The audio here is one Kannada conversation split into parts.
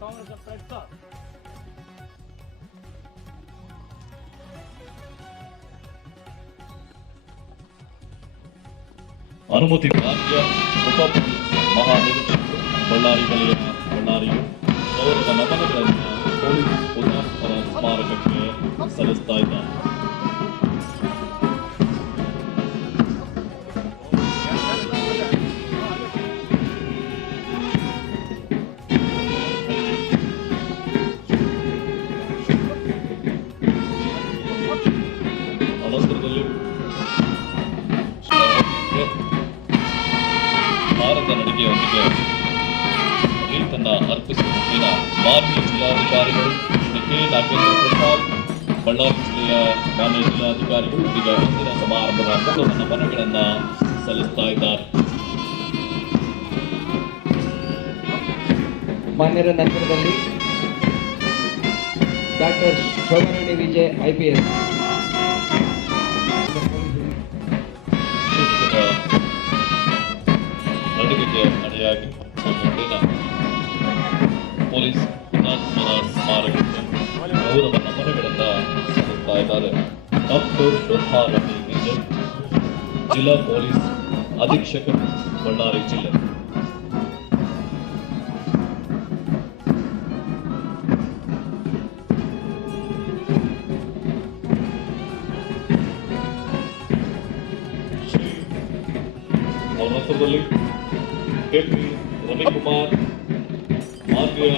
Congress of Red Star. ಅನುಮತಿ ರಾಜ್ಯ ಉಪ ಮಹಾನಿರೀಕ್ಷಕರು ಬಳ್ಳಾರಿ ವಲಯ ಬಳ್ಳಾರಿಯು ಗೌರವ ನಮನಗಳನ್ನು ಪೊಲೀಸ್ ಹುತಾತ್ಮರ ಸ್ಮಾರಕಕ್ಕೆ ಸಲ್ಲಿಸ್ತಾ ಇದ್ದಾರೆ ಅನಂತರದಲ್ಲಿ ಭಾರತ ನಡಿಗೆಯೊಂದಿಗೆ ರೀತನ್ನ ಅರ್ಪಿಸುವ ದಿನ ಮಾನ್ಯ ಜಿಲ್ಲಾಧಿಕಾರಿಗಳು ಶ್ರೀ ರಾಜೇಂದ್ರ ನಾಗೇಂದ್ರ ಪ್ರಸಾದ್ ಬಳ್ಳಾರಿ ಜಿಲ್ಲೆಯ ಮಾನ್ಯ ಜಿಲ್ಲಾಧಿಕಾರಿಗಳು ಈಗ ಮುಂದಿನ ಸಮಾರಂಭದ ಮೂಲ ನಮನಗಳನ್ನ ಸಲ್ಲಿಸ್ತಾ ಇದ್ದಾರೆ. ಮಾನ್ಯರ ನಂತರದಲ್ಲಿ doctor Shobharani Vijay I P S. ಶಿಸ್ತುಗಳ ನಡುಗೆಗೆ ಗೌರವ ನಮನಗಳನ್ನ ಸಲ್ಲಿಸ್ತಾ ಇದ್ದಾರೆ ಡಾಕ್ಟರ್ ಶೋಭಾ ರವಿ ವಿಜಯ್ ಜಿಲ್ಲಾ ಪೊಲೀಸ್ ಅಧೀಕ್ಷಕರು ಬಳ್ಳಾರಿ ಜಿಲ್ಲೆ ಶ್ರೀ ಅವರ ನಂತರದಲ್ಲಿ ಕೆಪಿ ರವಿಕುಮಾರ್ ಮಾನ್ಯ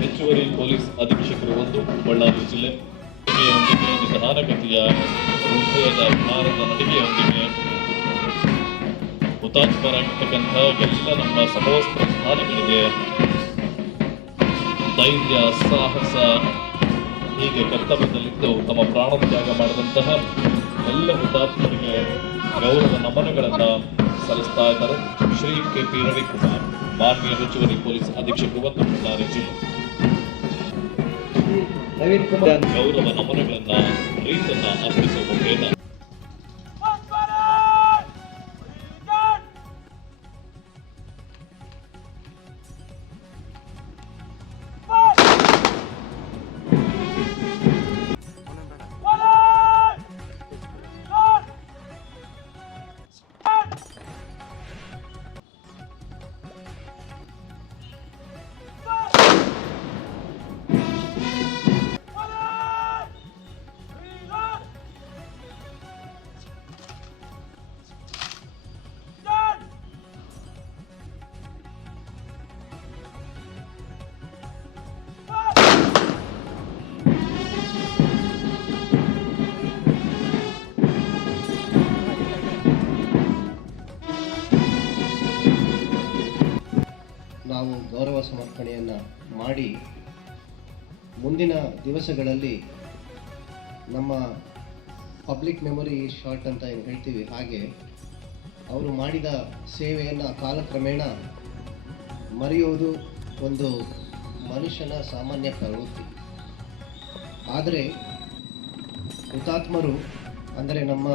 ಹೆಚ್ಚುವರಿ ಪೊಲೀಸ್ ಅಧೀಕ್ಷಕರು ಒಂದು, ಬಳ್ಳಾರಿ ಜಿಲ್ಲೆ ನಿಧಾನಗತಿಯ ಹೃದಯದ ಭಾರತ ನಡಿಗೆಯೊಂದಿಗೆ ಹುತಾತ್ಮರಾಗಿರ್ತಕ್ಕಂಥ ಎಲ್ಲ ನಮ್ಮ ಸಮವಸ್ತ್ರ ಸ್ಥಾನಗಳಿಗೆ ಧೈರ್ಯ, ಸಾಹಸ, ಹೀಗೆ ಕರ್ತವ್ಯದಲ್ಲಿದ್ದು ತಮ್ಮ ಪ್ರಾಣ ತ್ಯಾಗ ಮಾಡಿದಂತಹ ಎಲ್ಲ ಹುತಾತ್ಮರಿಗೆ ಗೌರವ ನಮನಗಳನ್ನ ಸಲ್ಲಿಸ್ತಾ ಇದ್ದಾರೆ. ಶ್ರೀ ಕೆ ಪಿ ರವಿಕುಮಾರ್, ಮಾನ್ಯ ಹೆಚ್ಚುವರಿ ಪೊಲೀಸ್ ಅಧೀಕ್ಷಕರು ಬಳ್ಳಾರಿ ಜಿಲ್ಲೆ. ನವೀನ್ ಕುಮಾರ್ ಗೌರವ ನಮನಗಳನ್ನ ರೀತನ್ನ ಅರ್ಪಿಸುವ ಮುಖೇನ ನಾವು ಗೌರವ ಸಮರ್ಪಣೆಯನ್ನು ಮಾಡಿ ಮುಂದಿನ ದಿವಸಗಳಲ್ಲಿ ನಮ್ಮ ಪಬ್ಲಿಕ್ ಮೆಮೊರಿ ಶಾರ್ಟ್ ಅಂತ ಏನು ಹೇಳ್ತೀವಿ ಹಾಗೆ ಅವರು ಮಾಡಿದ ಸೇವೆಯನ್ನು ಕಾಲಕ್ರಮೇಣ ಮರೆಯುವುದು ಒಂದು ಮನುಷ್ಯನ ಸಾಮಾನ್ಯ ಪ್ರವೃತ್ತಿ. ಆದರೆ ಹುತಾತ್ಮರು ಅಂದರೆ ನಮ್ಮ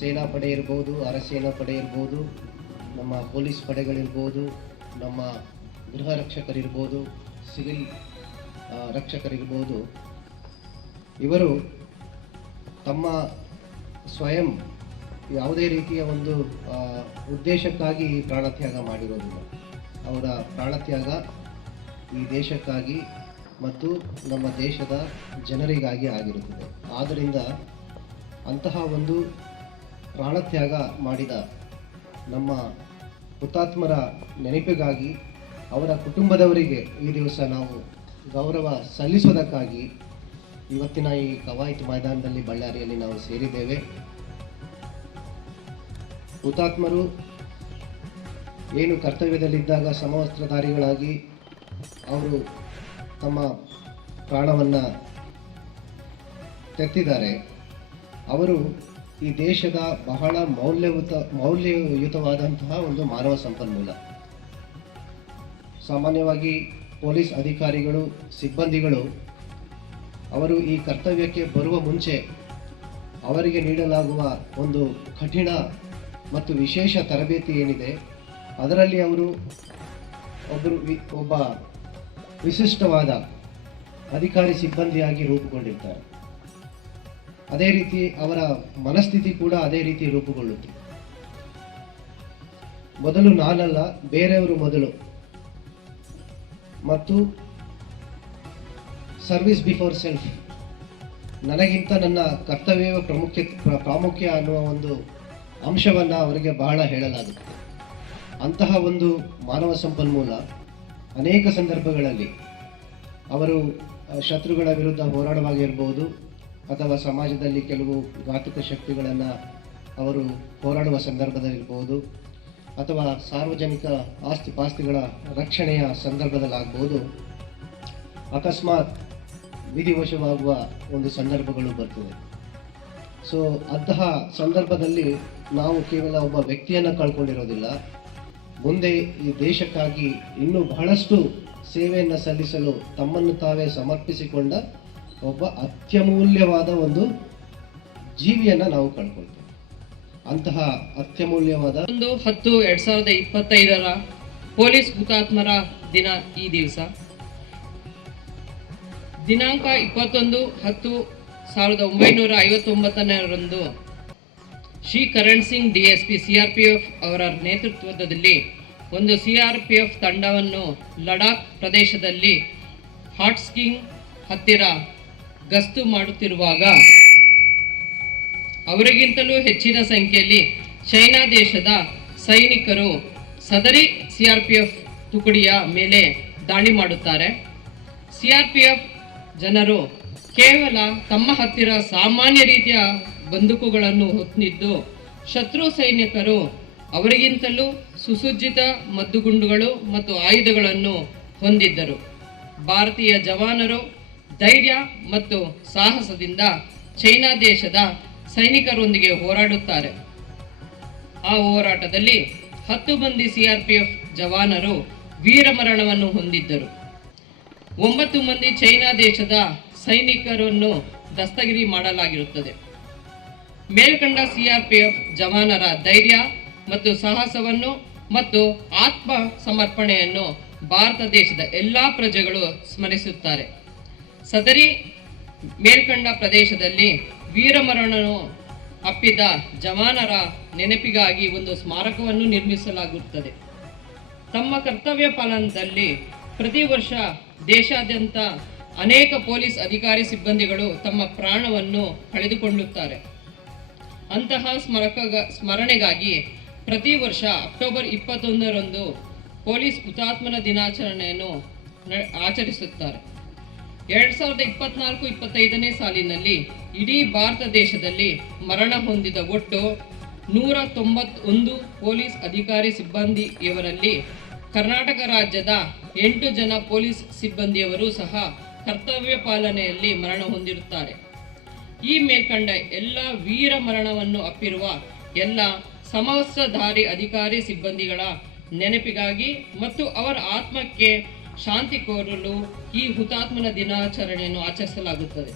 ಸೇನಾಪಡೆ ಇರ್ಬೋದು ಅರಸೇನಾ ಪಡೆ ಇರ್ಬೋದು, ನಮ್ಮ ಪೊಲೀಸ್ ಪಡೆಗಳಿರ್ಬೋದು ನಮ್ಮ ಗೃಹ ರಕ್ಷಕರಿರ್ಬೋದು, ಸಿವಿಲ್ ರಕ್ಷಕರಿರ್ಬೋದು, ಇವರು ತಮ್ಮ ಸ್ವಯಂ ಯಾವುದೇ ರೀತಿಯ ಒಂದು ಉದ್ದೇಶಕ್ಕಾಗಿ ಪ್ರಾಣತ್ಯಾಗ ಮಾಡಿರೋದಿಲ್ಲ. ಅವರ ಪ್ರಾಣತ್ಯಾಗ ಈ ದೇಶಕ್ಕಾಗಿ ಮತ್ತು ನಮ್ಮ ದೇಶದ ಜನರಿಗಾಗಿ ಆಗಿರುತ್ತದೆ. ಆದ್ದರಿಂದ ಅಂತಹ ಒಂದು ಪ್ರಾಣತ್ಯಾಗ ಮಾಡಿದ ನಮ್ಮ ಹುತಾತ್ಮರ ನೆನಪಿಗಾಗಿ ಅವರ ಕುಟುಂಬದವರಿಗೆ ಈ ದಿವಸ ನಾವು ಗೌರವ ಸಲ್ಲಿಸೋದಕ್ಕಾಗಿ ಇವತ್ತಿನ ಈ ಕವಾಯತ್ ಮೈದಾನದಲ್ಲಿ ಬಳ್ಳಾರಿಯಲ್ಲಿ ನಾವು ಸೇರಿದ್ದೇವೆ. ಹುತಾತ್ಮರು ಏನು ಕರ್ತವ್ಯದಲ್ಲಿದ್ದಾಗ ಸಮವಸ್ತ್ರಧಾರಿಗಳಾಗಿ ಅವರು ತಮ್ಮ ಪ್ರಾಣವನ್ನು ತೆತ್ತಿದ್ದಾರೆ. ಅವರು ಈ ದೇಶದ ಬಹಳ ಮೌಲ್ಯಯುತ, ಮೌಲ್ಯಯುತವಾದಂತಹ ಒಂದು ಮಾನವ ಸಂಪನ್ಮೂಲ. ಸಾಮಾನ್ಯವಾಗಿ ಪೊಲೀಸ್ ಅಧಿಕಾರಿಗಳು, ಸಿಬ್ಬಂದಿಗಳು ಅವರು ಈ ಕರ್ತವ್ಯಕ್ಕೆ ಬರುವ ಮುಂಚೆ ಅವರಿಗೆ ನೀಡಲಾಗುವ ಒಂದು ಕಠಿಣ ಮತ್ತು ವಿಶೇಷ ತರಬೇತಿ ಏನಿದೆ, ಅದರಲ್ಲಿ ಅವರು ಒಬ್ಬರು ಒಬ್ಬ ವಿಶಿಷ್ಟವಾದ ಅಧಿಕಾರಿ ಸಿಬ್ಬಂದಿಯಾಗಿ ರೂಪುಗೊಂಡಿರ್ತಾರೆ. ಅದೇ ರೀತಿ ಅವರ ಮನಸ್ಥಿತಿ ಕೂಡ ಅದೇ ರೀತಿ ರೂಪುಗೊಳ್ಳುತ್ತೆ. ಮೊದಲು ನಾನಲ್ಲ, ಬೇರೆಯವರು ಮೊದಲು. ಮತ್ತು ಸರ್ವಿಸ್ ಬಿಫೋರ್ ಸೆಲ್ಫ್ ನನಗಿಂತ ನನ್ನ ಕರ್ತವ್ಯವೇ ಪ್ರಮುಖ ಪ್ರ- ಪ್ರಾಮುಖ್ಯ ಅನ್ನುವ ಒಂದು ಅಂಶವನ್ನು ಅವರಿಗೆ ಬಹಳ ಹೇಳಲಾಗುತ್ತೆ. ಅಂತಹ ಒಂದು ಮಾನವ ಸಂಪನ್ಮೂಲ ಅನೇಕ ಸಂದರ್ಭಗಳಲ್ಲಿ ಅವರು ಶತ್ರುಗಳ ವಿರುದ್ಧ ಹೋರಾಡುವಾಗಿರ್ಬೋದು ಅಥವಾ ಸಮಾಜದಲ್ಲಿ ಕೆಲವು ಘಾತುಕ ಶಕ್ತಿಗಳನ್ನು ಅವರು ಹೋರಾಡುವ ಸಂದರ್ಭದಲ್ಲಿರ್ಬೋದು, ಅಥವಾ ಸಾರ್ವಜನಿಕ ಆಸ್ತಿ ಪಾಸ್ತಿಗಳ ರಕ್ಷಣೆಯ ಸಂದರ್ಭದಲ್ಲಾಗ್ಬೋದು, ಅಕಸ್ಮಾತ್ ವಿಧಿವಶವಾಗುವ ಒಂದು ಸಂದರ್ಭಗಳು ಬರ್ತದೆ. ಸೊ ಅಂತಹ ಸಂದರ್ಭದಲ್ಲಿ ನಾವು ಕೇವಲ ಒಬ್ಬ ವ್ಯಕ್ತಿಯನ್ನು ಕಳ್ಕೊಂಡಿರೋದಿಲ್ಲ. ಮುಂದೆ ಈ ದೇಶಕ್ಕಾಗಿ ಇನ್ನೂ ಬಹಳಷ್ಟು ಸೇವೆಯನ್ನು ಸಲ್ಲಿಸಲು ತಮ್ಮನ್ನು ತಾವೇ ಸಮರ್ಪಿಸಿಕೊಂಡ ಒಬ್ಬ ಅತ್ಯಮೂಲ್ಯವಾದ ಒಂದು ಜೀವಿಯನ್ನು ನಾವು ಕಳ್ಕೊಳ್ತೇವೆ ಅಂತಹ ಅತ್ಯಮೂಲ್ಯವಾದ ಒಂದು ಹತ್ತು ಎರಡ್ ಸಾವಿರದ ಇಪ್ಪತ್ತೈದರ ಪೊಲೀಸ್ ಹುತಾತ್ಮರ ದಿನ ಈ ದಿವಸ. ದಿನಾಂಕ ಇಪ್ಪತ್ತೊಂದು ಹತ್ತು ಸಾವಿರದ ಒಂಬೈನೂರ ಐವತ್ತೊಂಬತ್ತನೇರಂದು Shri Karan Singh D S P C R P F ಅವರ ನೇತೃತ್ವದಲ್ಲಿ ಒಂದು ಸಿ ಆರ್ ಪಿ ಎಫ್ ತಂಡವನ್ನು ಲಡಾಖ್ ಪ್ರದೇಶದಲ್ಲಿ ಹಾಟ್ ಸ್ಕಿಂಗ್ ಹತ್ತಿರ ಗಸ್ತು ಮಾಡುತ್ತಿರುವಾಗ ಅವರಿಗಿಂತಲೂ ಹೆಚ್ಚಿನ ಸಂಖ್ಯೆಯಲ್ಲಿ ಚೈನಾ ದೇಶದ ಸೈನಿಕರು ಸದರಿ ಸಿಆರ್ಪಿಎಫ್ ತುಕಡಿಯ ಮೇಲೆ ದಾಳಿ ಮಾಡುತ್ತಾರೆ. ಸಿಆರ್ಪಿಎಫ್ ಜನರು ಕೇವಲ ತಮ್ಮ ಹತ್ತಿರ ಸಾಮಾನ್ಯ ರೀತಿಯ ಬಂದೂಕುಗಳನ್ನು ಹೊತ್ತಿದ್ದು, ಶತ್ರು ಸೈನಿಕರು ಅವರಿಗಿಂತಲೂ ಸುಸಜ್ಜಿತ ಮದ್ದುಗುಂಡುಗಳು ಮತ್ತು ಆಯುಧಗಳನ್ನು ಹೊಂದಿದ್ದರು. ಭಾರತೀಯ ಜವಾನರು ಧೈರ್ಯ ಮತ್ತು ಸಾಹಸದಿಂದ ಚೈನಾ ದೇಶದ ಸೈನಿಕರೊಂದಿಗೆ ಹೋರಾಡುತ್ತಾರೆ. ಆ ಹೋರಾಟದಲ್ಲಿ ಹತ್ತು ಮಂದಿ ಸಿಆರ್ಪಿಎಫ್ ಜವಾನರು ವೀರಮರಣವನ್ನು ಹೊಂದಿದ್ದರು. ಒಂಬತ್ತು ಮಂದಿ ಚೈನಾ ದೇಶದ ಸೈನಿಕರನ್ನು ದಸ್ತಗಿರಿ ಮಾಡಲಾಗಿರುತ್ತದೆ. ಮೇಲ್ಕಂಡ ಸಿಆರ್ಪಿಎಫ್ ಜವಾನರ ಧೈರ್ಯ ಮತ್ತು ಸಾಹಸವನ್ನು ಮತ್ತು ಆತ್ಮ ಸಮರ್ಪಣೆಯನ್ನು ಭಾರತ ದೇಶದ ಎಲ್ಲ ಪ್ರಜೆಗಳು ಸ್ಮರಿಸುತ್ತಾರೆ. ಸದರಿ ಮೇಲ್ಕಂಡ ಪ್ರದೇಶದಲ್ಲಿ ವೀರಮರಣನು ಅಪ್ಪಿದ ಜವಾನರ ನೆನಪಿಗಾಗಿ ಒಂದು ಸ್ಮಾರಕವನ್ನು ನಿರ್ಮಿಸಲಾಗುತ್ತದೆ. ತಮ್ಮ ಕರ್ತವ್ಯ ಪಾಲನದಲ್ಲಿ ಪ್ರತಿ ವರ್ಷ ದೇಶಾದ್ಯಂತ ಅನೇಕ ಪೊಲೀಸ್ ಅಧಿಕಾರಿ ಸಿಬ್ಬಂದಿಗಳು ತಮ್ಮ ಪ್ರಾಣವನ್ನು ಕಳೆದುಕೊಳ್ಳುತ್ತಾರೆ. ಅಂತಹ ಸ್ಮರಕ ಸ್ಮರಣೆಗಾಗಿ ಪ್ರತಿ ವರ್ಷ ಅಕ್ಟೋಬರ್ ಇಪ್ಪತ್ತೊಂದರಂದು ಪೊಲೀಸ್ ಹುತಾತ್ಮನ ದಿನಾಚರಣೆಯನ್ನು ಆಚರಿಸುತ್ತಾರೆ. ಎರಡ್ ಸಾವಿರದ ಇಪ್ಪತ್ನಾಲ್ಕು, ಇಪ್ಪತ್ತೈದನೇ ಸಾಲಿನಲ್ಲಿ ಇಡೀ ಭಾರತ ದೇಶದಲ್ಲಿ ಮರಣ ಹೊಂದಿದ ಒಟ್ಟು ನೂರ ತೊಂಬತ್ತೊಂದು ಪೊಲೀಸ್ ಅಧಿಕಾರಿ ಸಿಬ್ಬಂದಿಯವರಲ್ಲಿ ಕರ್ನಾಟಕ ರಾಜ್ಯದ ಎಂಟು ಜನ ಪೊಲೀಸ್ ಸಿಬ್ಬಂದಿಯವರು ಸಹ ಕರ್ತವ್ಯ ಪಾಲನೆಯಲ್ಲಿ ಮರಣ ಹೊಂದಿರುತ್ತಾರೆ. ಈ ಮೇಲ್ಕಂಡ ಎಲ್ಲ ವೀರ ಮರಣವನ್ನು ಅಪ್ಪಿರುವ ಎಲ್ಲ ಸಮವಸ್ತ್ರಧಾರಿ ಅಧಿಕಾರಿ ಸಿಬ್ಬಂದಿಗಳ ನೆನಪಿಗಾಗಿ ಮತ್ತು ಅವರ ಆತ್ಮಕ್ಕೆ ಶಾಂತಿ ಕೋರಲು ಈ ಹುತಾತ್ಮನ ದಿನಾಚರಣೆಯನ್ನು ಆಚರಿಸಲಾಗುತ್ತದೆ.